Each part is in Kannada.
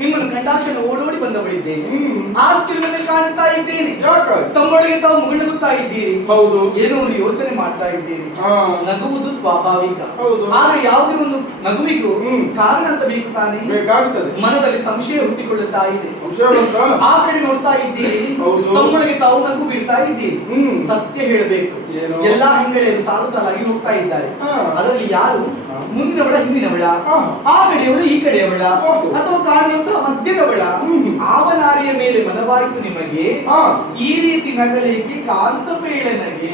ನಿಮ್ಮನ್ನು ಕಂಡಾಕ್ಷಣ ಓಡೋಡಿ ಬಂದವಳಿದ್ದೇನೆ. ಆಸ್ತಿಗಳನ್ನು ಕಾಣ್ತಾ ಇದ್ದೇನೆ. ತಮ್ಮೊಳಗೆ ತಾವು ಮುಗುಳುತ್ತಾ ಇದ್ದೀರಿ. ಹೌದು. ಏನೋ ಒಂದು ಯೋಚನೆ ಮಾಡ್ತಾ ಇದ್ದೀರಿ. ನಗುವುದು ಸ್ವಾಭಾವಿಕ. ಆದ್ರೆ ಯಾವುದೇ ಒಂದು ನಗುವಿಗೂ ಕಾರಣ ಅಂತ ಬೇಕು ತಾನೇ. ಮನದಲ್ಲಿ ಸಂಶಯ ಹುಟ್ಟಿಕೊಳ್ಳುತ್ತಾ ಇದೆ. ಆ ಕಡೆ ನೋಡ್ತಾ ಇದ್ದೀರಿ. ತಮ್ಮೊಳಗೆ ತಾವು ನಗು ಬೀಳ್ತಾ ಇದ್ದೀರಿ. ಸತ್ಯ ಹೇಳಬೇಕು, ಎಲ್ಲಾ ಹೆಂಗಳೆಯರು ಸಾಲು ಸಾಲಾಗಿ ಹೋಗ್ತಾ ಇದ್ದಾರೆ. ಅದರಲ್ಲಿ ಯಾರು ಮುಂದಿನವಳ ಹಿಂದಿನವಳ, ಆ ಕಡೆಯವಳು ಈ ಕಡೆಯವಳ, ಅಥವಾ ಕಾಣುವಂತಹ ಮಧ್ಯದವಳ, ಆವನಾರಿಯ ಮೇಲೆ ಮನವಾಯಿತು ನಿಮಗೆ ಈ ರೀತಿ ನಗಲಿಕ್ಕೆ ಕಾಂತಪೇಳ ನನಗೆ.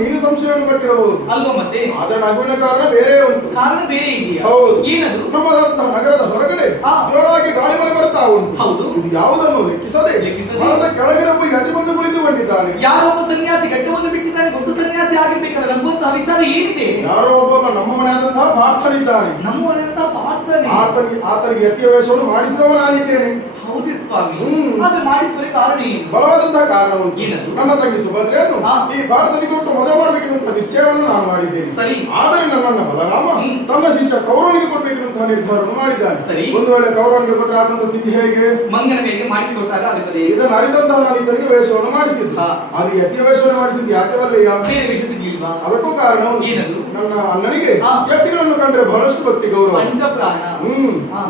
ನೀನು ಸಂಶಯವನ್ನು ಪಟ್ಟಿರಬಹುದು ಅಲ್ವಾ? ಮತ್ತೆ ಅದರ ನಗುವಿನ ಕಾರಣ ಬೇರೆ ಉಂಟು. ಕಾರಣ ಬೇರೆ ಇದೆಯಾ? ಹೌದು. ಏನದು? ನಮ್ಮ ನಗರದ ಹೊರಗಡೆ ಜೋರಾಗಿ ಗಾಳಿ ಮಳೆ ಬರ್ತಾ ಉಂಟು. ಹೌದು. ಇದು ಯಾವುದನ್ನು ಲೆಕ್ಕಿಸದೆ ಮರದ ಕೆಳಗಡೆ ಒಬ್ಬ ಯಜಮಾನ ಕುಳಿತುಕೊಂಡಿದ್ದಾನೆ. ಯಾರೊಬ್ಬ ಸನ್ಯಾಸಿ ಗಡ್ಡವನ್ನು ಬಿಟ್ಟಿದ್ದಾನೆ. ಗೊತ್ತು ಸನ್ಯಾಸಿ ಆಗಿರ್ಬೇಕಲ್ಲ. ನಗುವಂತಹ ವಿಚಾರ ಏನಿದೆ? ಯಾರೋ ಒಬ್ಬ ನಮ್ಮ ಮನೆಯಾದಂತಹ ಪಾರ್ಥನಿದ್ದಾನೆ. ನಮ್ಮ ಮನೆಯಂತಹ ಪಾರ್ಥನೆ. ಆತನಿಗೆ ಯತಿಯ ವೇಷವನ್ನು ಮಾಡಿಸಿದವ ನಾನಿದ್ದೇನೆ. ಹೌದು ಸ್ವಾಮಿ. ಅದು ಮಾಡಿಸುವ ಕಾರಣ ಏನು? ಬಲವಾದಂತಹ ಕಾರಣ ಉಂಟು. ಏನದು? ನನ್ನ ತಂಗಿ ಸುಭದ್ರೆಯನ್ನು ಈ ಭಾರತದಲ್ಲಿ ಕೊಟ್ಟು ಮದುವೆ ಮಾಡಬೇಕೆಂಬ ನಿಶ್ಚಯವನ್ನು ನಾನು ಮಾಡಿದ್ದೇನೆ. ಸರಿ. ಆದರೆ ನನ್ನನ್ನ ಬಲರಾಮ ತನ್ನ ಶಿಷ್ಯ ಕೌರವನಿಗೆ ಕೊಡಬೇಕೆಂಬಂತಹ ನಿರ್ಧಾರವನ್ನು ಮಾಡಿದ್ದಾನೆ. ಸರಿ. ಒಂದು ವೇಳೆ ಕೌರವನಿಗೆ ಕೊಟ್ಟರೆ ಆತನ ಸ್ಥಿತಿ ಹೇಗೆ? ಮಂಗನ ಕೈಗೆ ಮಾಡಿ ಕೊಟ್ಟಾಗ ಆಗುತ್ತದೆ. ಇದನ್ನು ಅರಿತಂತಹ ನಾನು ಈತನಿಗೆ ವೇಷವನ್ನು ಮಾಡಿಸಿದ್ದ. ಅದು ಯತಿಯ ವೇಷವನ್ನು ಮಾಡಿಸಿದ್ದು ಯಾಕೆ ಬಲ್ಲೆಯ? ಬೇರೆ ವೇಷ ಸಿಗಲಿಲ್ವಾ? ಅದಕ್ಕೂ ಕಾರಣ ಏನದು? ನನ್ನ ಅಣ್ಣನಿಗೆ ಯತಿಗಳನ್ನು ಕಂಡ್ರೆ ಬಹಳಷ್ಟು ಭಕ್ತಿ ಗೌರವ. ಪಂಚಪ್ರಾಣ.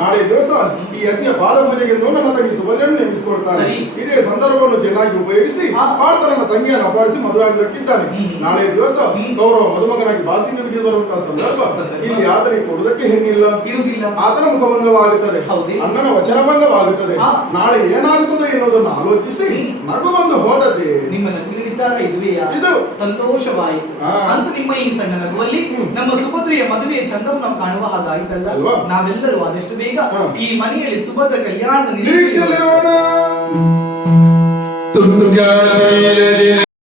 ನಾಳೆ ದಿವಸ ಈ ಯತಿಯ ಪಾದಪೂಜೆಗೆಂದು ನನ್ನ ತಂಗಿ ಸುಭದ್ರೆಯನ್ನು ನೇಮಿಸಿಕೊಳ್ತಾನೆ. ಇದೇ ಸಂದರ್ಭವನ್ನು ಚೆನ್ನಾಗಿ ಉಪಯೋಗಿಸಿ ಪಾರ್ಥ ನನ್ನ ತಂಗಿಯನ್ನು ಅಪಹರಿಸಿ ಮದುವೆ ಆಗಲಿಕ್ಕಿದ್ದಾನೆ. ನಾಳೆ ದಿವಸ ಗೌರವ ಮದುಮಗನಾಗಿ ಬಾಸಿಂಗ ವಿಜಯ ಬರುವಂತಹ ಸಂದರ್ಭ ಇಲ್ಲಿ ಆತನಿಗೆ ಕೊಡುವುದಕ್ಕೆ ಹೆಣ್ಣಿಲ್ಲ, ಇರುವುದಿಲ್ಲ. ಆತನ ಮುಖಭಂಗವಾಗುತ್ತದೆ, ಅಣ್ಣನ ವಚನಭಂಗವಾಗುತ್ತದೆ. ನಾಳೆ ಏನಾಗುತ್ತದೆ ಎನ್ನುವುದನ್ನು ಆಲೋಚಿಸಿ ನಗು ಬಂದು ಹೋದದ್ದೇ. ನಿಮ್ಮ ನಗುವಿನ ವಿಚಾರ ಇದುವೆಯಾ? ಇದು ಸಂತೋಷವಾಯಿತು. ಅಂತೂ ನಿಮ್ಮ ಈ ಸಣ್ಣ ನಗುವಲ್ಲಿ ನಮ್ಮ ಸುಭದ್ರೆಯ ಮದುವೆಯ ಚಂದವನ್ನು ನಾವು ಕಾಣುವ ಹಾಗಾಯ್ತಲ್ಲ. ನಾವೆಲ್ಲರೂ ಆದಷ್ಟು ಬೇಗ ಈ ಮನೆಯಲ್ಲಿ ಸುಭದ್ರ ಕಲ್ಯಾಣದ ನಿರೀಕ್ಷೆಯಲ್ಲಿರೋಣ.